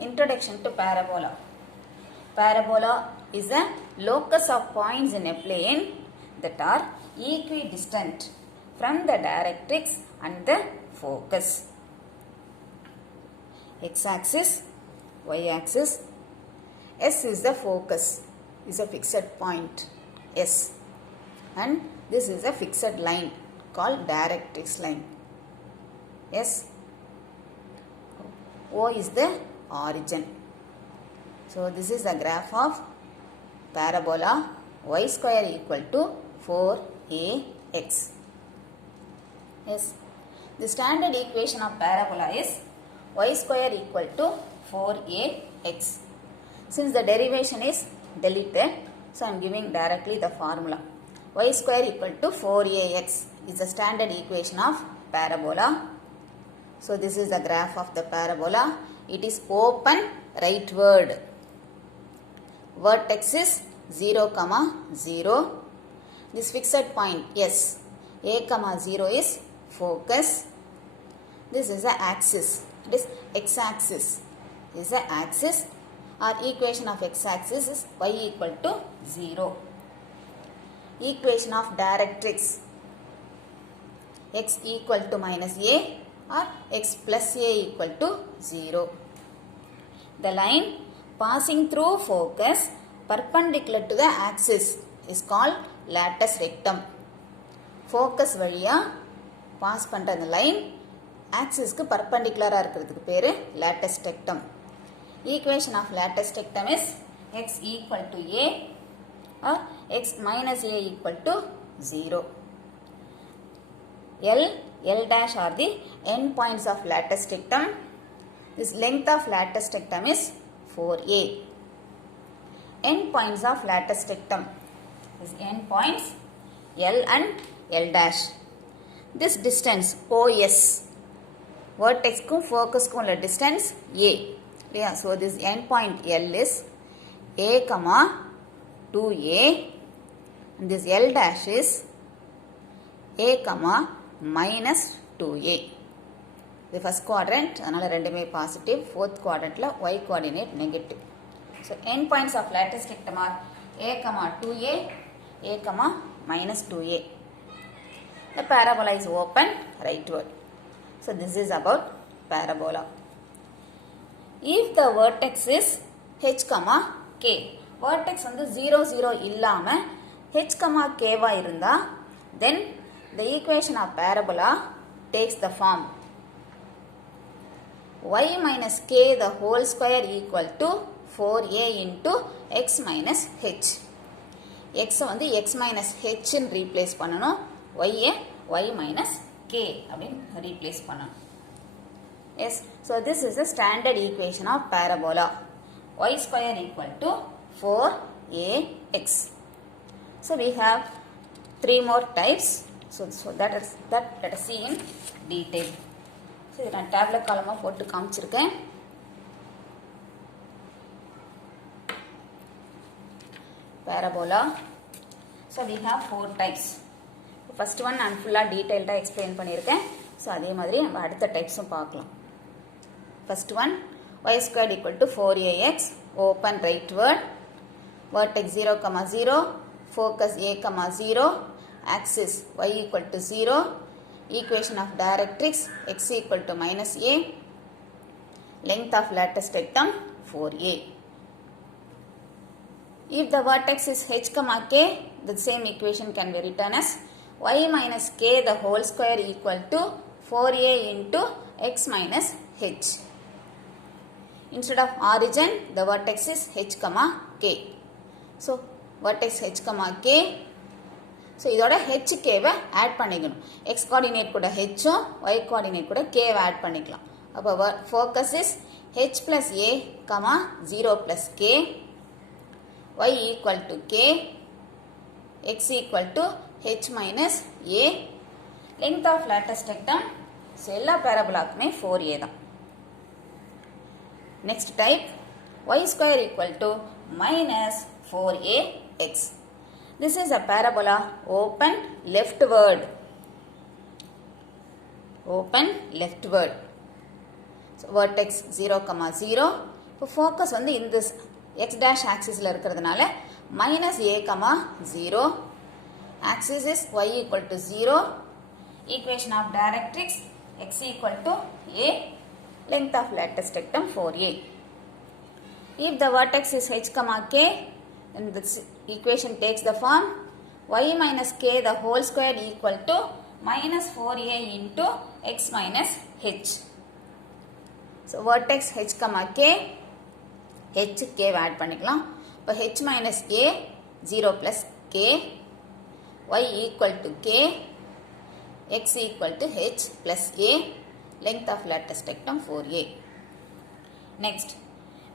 Introduction to parabola. Parabola is a locus of points in a plane that are equidistant from the directrix and the focus. X-axis, y-axis. S is the focus, is a fixed point S, and this is a fixed line called directrix line S. O is the origin. So this is the graph of parabola y square equal to 4ax. Yes, the standard equation of parabola is y square equal to 4ax. Since the derivation is deleted, so I am giving directly the formula. Y square equal to 4ax is the standard equation of parabola. So this is the graph of the parabola. It is open rightward. Vertex is 0, 0. This fixed point S, a, 0 is focus. This is the axis. This x-axis is the axis. Our equation of x-axis is y equal to 0. Equation of directrix, x equal to minus a or x plus a equal to 0. The line passing through focus perpendicular to the axis is called latus rectum. Focus valiya pass பண்ற அந்த line axis க்கு perpendicular இருக்கிறதுக்கு பேரு latus rectum. Equation of latus rectum is x equal to a or x minus a equal to 0. L dash are the end points of latus rectum. This length of latus rectum is 4a. End points of latus rectum. This end points L and L dash. This distance OS, vertex ku focus ku ulla distance a. Yeah, so this end point L is a, 2a, and this L dash is a, minus 2a. The first quadrant, another ரெண்டுமே positive, fourth quadrant la y coordinate negative. So end points of latus rectum are a, 2a, a, minus 2a. The parabola is open rightward. So this is about parabola. If the vertex is h, k, vertex வந்து 0, 0 இல்லாம h, k வா இருந்தா, then the equation of parabola takes the form y minus k the whole square equal to 4a into x minus h. x வந்து x minus h ன்னு replace பண்ணனும், y y minus k அப்படினு replace பண்ணனும். Yes, so this is the standard equation of parabola. Y square equal to 4ax. So we have 3 more types. So that let us see in detail. So நான் tablet காலமா போட்டு காமிச்சிருக்கேன். Parabola. So we have 4 types. First one நான் ஃபுல்லா டீடைலா explain பண்ணிருக்கேன். So அதே மாதிரி நம்ம அடுத்த டைப்ஸும் பார்க்கலாம். First one, y squared equal to 4ax, open rightward, vertex 0, 0, focus a, 0, axis y equal to 0, equation of directrix x equal to minus a, length of latus rectum 4a. If the vertex is h, k, the same equation can be written as y minus k the whole square equal to 4a into x minus h. Instead of origin, the vertex is h, k. So, vertex h, k. So, இதோட h, k வை add பண்ணிக்கணும். x coordinate கூட h, y coordinate கூட k வை add பண்ணிக்கலாம். அப்போ focus is h plus a, 0 plus k, y equal to k, x equal to h minus a, length of latus rectum. So, எல்லா parabola-க்குமே 4a தான். Next type, y square equal to minus 4ax. This is a parabola open leftward. Open leftward. So vertex 0, 0, இப்போ focus வந்து இந்த x dash ஆக்சிஸில் இருக்கிறதுனால minus a, 0. Axis is y equal to 0. Equation of directrix x equal to a. Length of lattice rectum 4a. If the vertex is h, k, then this equation takes the form y minus k the whole square equal to minus 4a into x minus h. So vertex h, k, h, k add பண்ணிக்கலாம். இப்போ h minus a 0 plus k, y equal to k, x equal to h plus a, length of lattice rectum 4a. Next,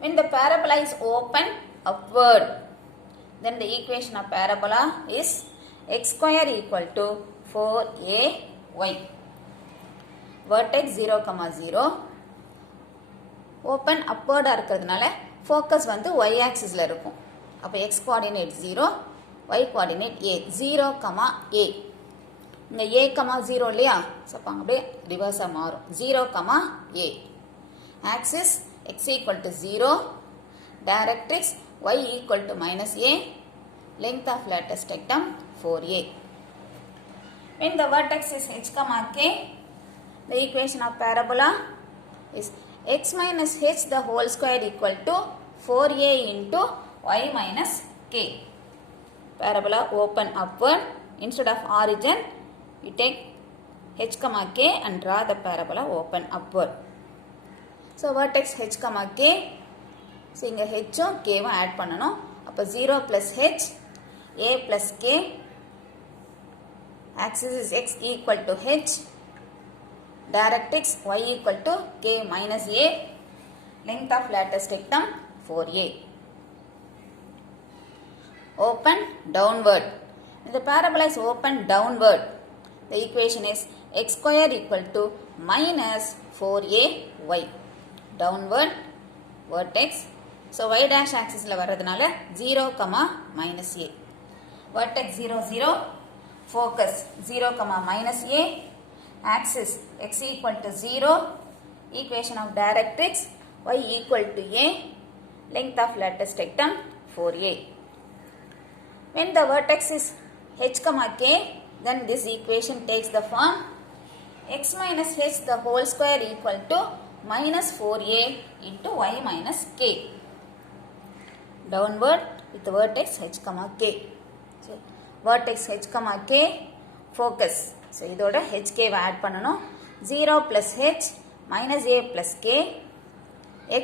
when the parabola is open upward, then the equation of parabola is x square equal to 4ay. Vertex 0, 0. Open upward இருக்கிறதுனால focus வந்து y axisல இருக்கும். அப்போ x coordinate 0, y coordinate a. 0, a. இந்த a, 0 இல்லையா? So அப்போ அப்படியே ரிவர்ஸாக மாறும். 0, a. Axis x equal to 0. Directrix y equal to minus a. Length of lattice rectum 4a. When the vertex is h, k, the equation of parabola is x minus h the whole square equal to 4a into y minus k. Parabola open upward. Instead of origin, you take h, k and draw the parabola open upward. So vertex h, k. So இங்க h உம் k உம் add பண்ணணும். அப்போ 0 plus h, a plus k. Axis is x equal to h. Directrix y equal to k minus a. Length of lattice rectum 4a. Open downward. If the parabola is open downward, the equation is x square equal to minus 4ay. Downward vertex. So y dash axis la varadhanaல 0, minus a. Vertex 0, 0. Focus 0, minus a. Axis x equal to 0. Equation of directrix y equal to a. Length of lattice rectum 4a. When the vertex is h, k, then this equation takes the form x minus h the whole square equal to minus 4a into y minus k. Downward with vertex h, k. So, vertex h, k, focus. So, இதோட hk add பண்ணணும். 0 plus h minus a plus k,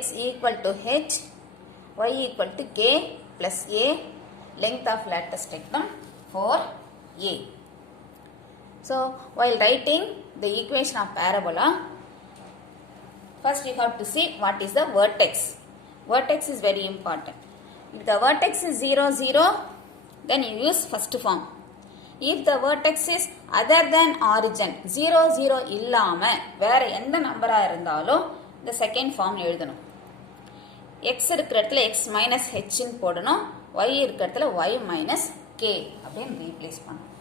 x equal to h, y equal to k plus a, length of lattice rectum 4a. So, while writing the equation of parabola, first you have to see what is the vertex. Vertex is very important. If the vertex is 0, 0, then you use first form. If the vertex is other than origin, 0, 0 இல்லாம வேற எந்த நம்பரா இருந்தாலும் the second form எழுதணும். x இருக்கிற இடத்துல x minus h போடணும், y இருக்கிற இடத்துல y minus k அப்படின்னு ரீப்ளேஸ் பண்ணணும்.